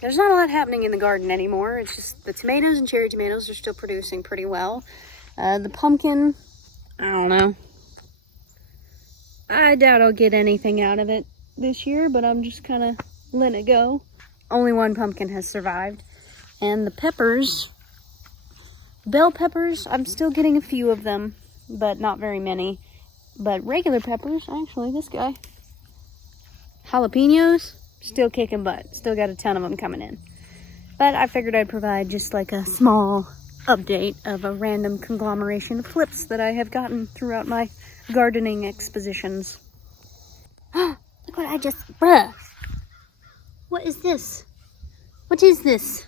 there's not a lot happening in the garden anymore. It's just the tomatoes and cherry tomatoes are still producing pretty well. The pumpkin, I don't know. I doubt I'll get anything out of it this year, but I'm just kind of letting it go. Only one pumpkin has survived. And the peppers, bell peppers, I'm still getting a few of them, but not very many. But regular peppers, actually, this guy, jalapenos, still kicking butt. Still got a ton of them coming in. But I figured I'd provide just like a small update of a random conglomeration of flips that I have gotten throughout my gardening expositions. Look what I just, bruh. What is this? What is this?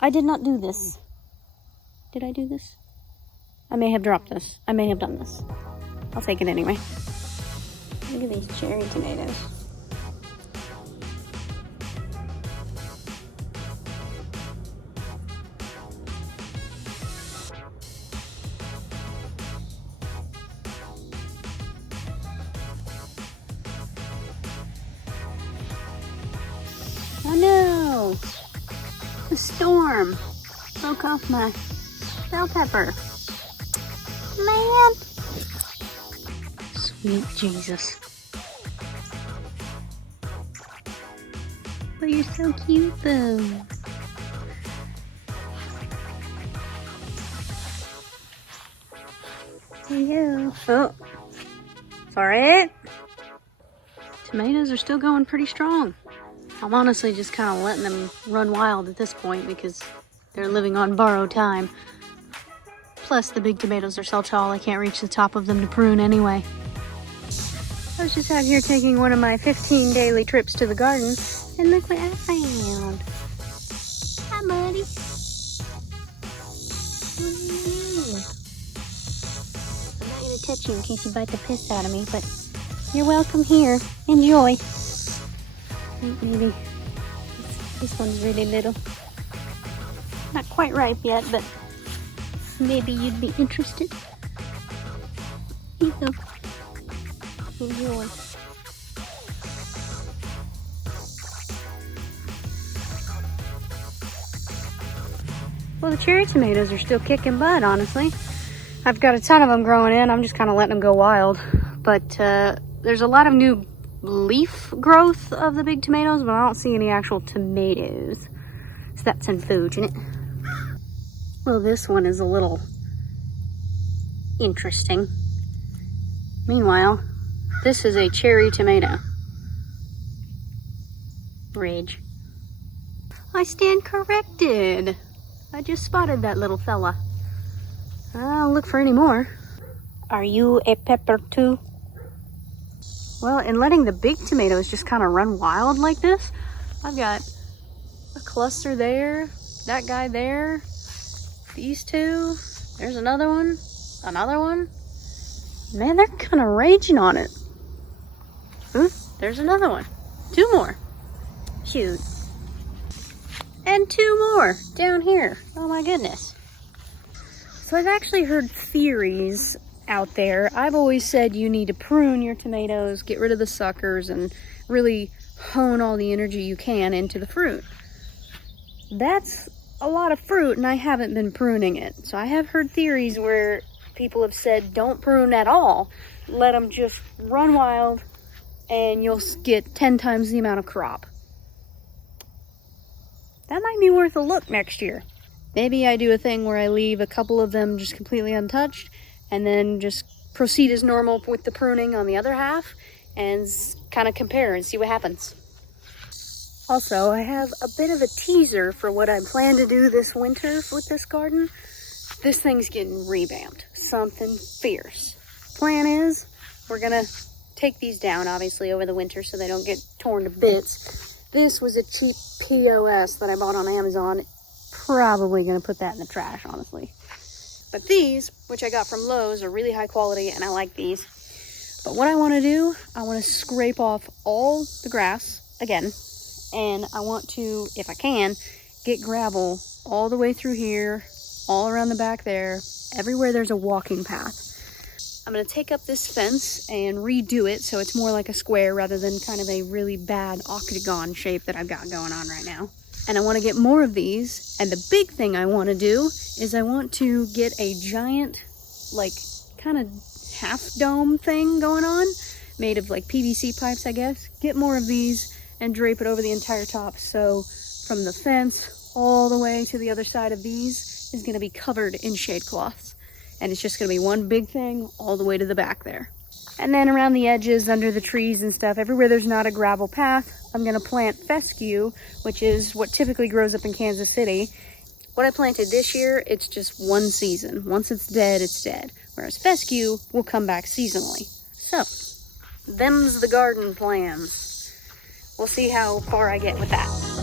I did not do this. Did I do this? I may have dropped this. I may have done this. I'll take it anyway. Look at these cherry tomatoes. Oh no! The storm broke off my bell pepper. Man! Sweet Jesus. But you're so cute though. Yeah. Oh. Sorry. Tomatoes are still going pretty strong. I'm honestly just kind of letting them run wild at this point because they're living on borrowed time. Plus, the big tomatoes are so tall I can't reach the top of them to prune anyway. I was just out here taking one of my 15 daily trips to the garden, and look what I found. Hi, buddy. I'm not going to touch you in case you bite the piss out of me, but you're welcome here. Enjoy. Maybe this one's really little. Not quite ripe yet, but maybe you'd be interested. Here you go. Enjoy. Well, the cherry tomatoes are still kicking butt, honestly. I've got a ton of them growing in. I'm just kind of letting them go wild. But there's a lot of new leaf growth of the big tomatoes, but I don't see any actual tomatoes. So that's unfortunate. Well, this one is a little interesting. Meanwhile, this is a cherry tomato. Rage. I stand corrected. I just spotted that little fella. I'll look for any more. Are you a pepper too? Well, in letting the big tomatoes just kind of run wild like this, I've got a cluster there, that guy there, these two, there's another one. Man, they're kind of raging on it. Ooh, there's another one. 2 more. Shoot. And 2 more down here. Oh my goodness. So I've actually heard theories out there. I've always said you need to prune your tomatoes, get rid of the suckers, and really hone all the energy you can into the fruit. That's a lot of fruit, and I haven't been pruning it. So I have heard theories where people have said don't prune at all. Let them just run wild, and you'll get 10 times the amount of crop. That might be worth a look next year. Maybe I do a thing where I leave a couple of them just completely untouched, and then just proceed as normal with the pruning on the other half and kind of compare and see what happens. Also, I have a bit of a teaser for what I plan to do this winter with this garden. This thing's getting revamped. Something fierce. Plan is, we're gonna take these down, obviously, over the winter so they don't get torn to bits. This was a cheap POS that I bought on Amazon. Probably gonna put that in the trash, honestly. But these, which I got from Lowe's, are really high quality, and I like these. But what I want to do, I want to scrape off all the grass again, and I want to, if I can, get gravel all the way through here, all around the back there, everywhere there's a walking path. I'm going to take up this fence and redo it so it's more like a square rather than kind of a really bad octagon shape that I've got going on right now. And I want to get more of these. And the big thing I want to do is I want to get a giant, like, kind of half dome thing going on, made of like PVC pipes, I guess. Get more of these and drape it over the entire top. So from the fence all the way to the other side of these is going to be covered in shade cloths. And it's just going to be one big thing all the way to the back there. And then around the edges, under the trees and stuff, everywhere there's not a gravel path, I'm going to plant fescue, which is what typically grows up in Kansas City. What I planted this year, it's just one season. Once it's dead, it's dead. Whereas fescue will come back seasonally. So, them's the garden plans. We'll see how far I get with that.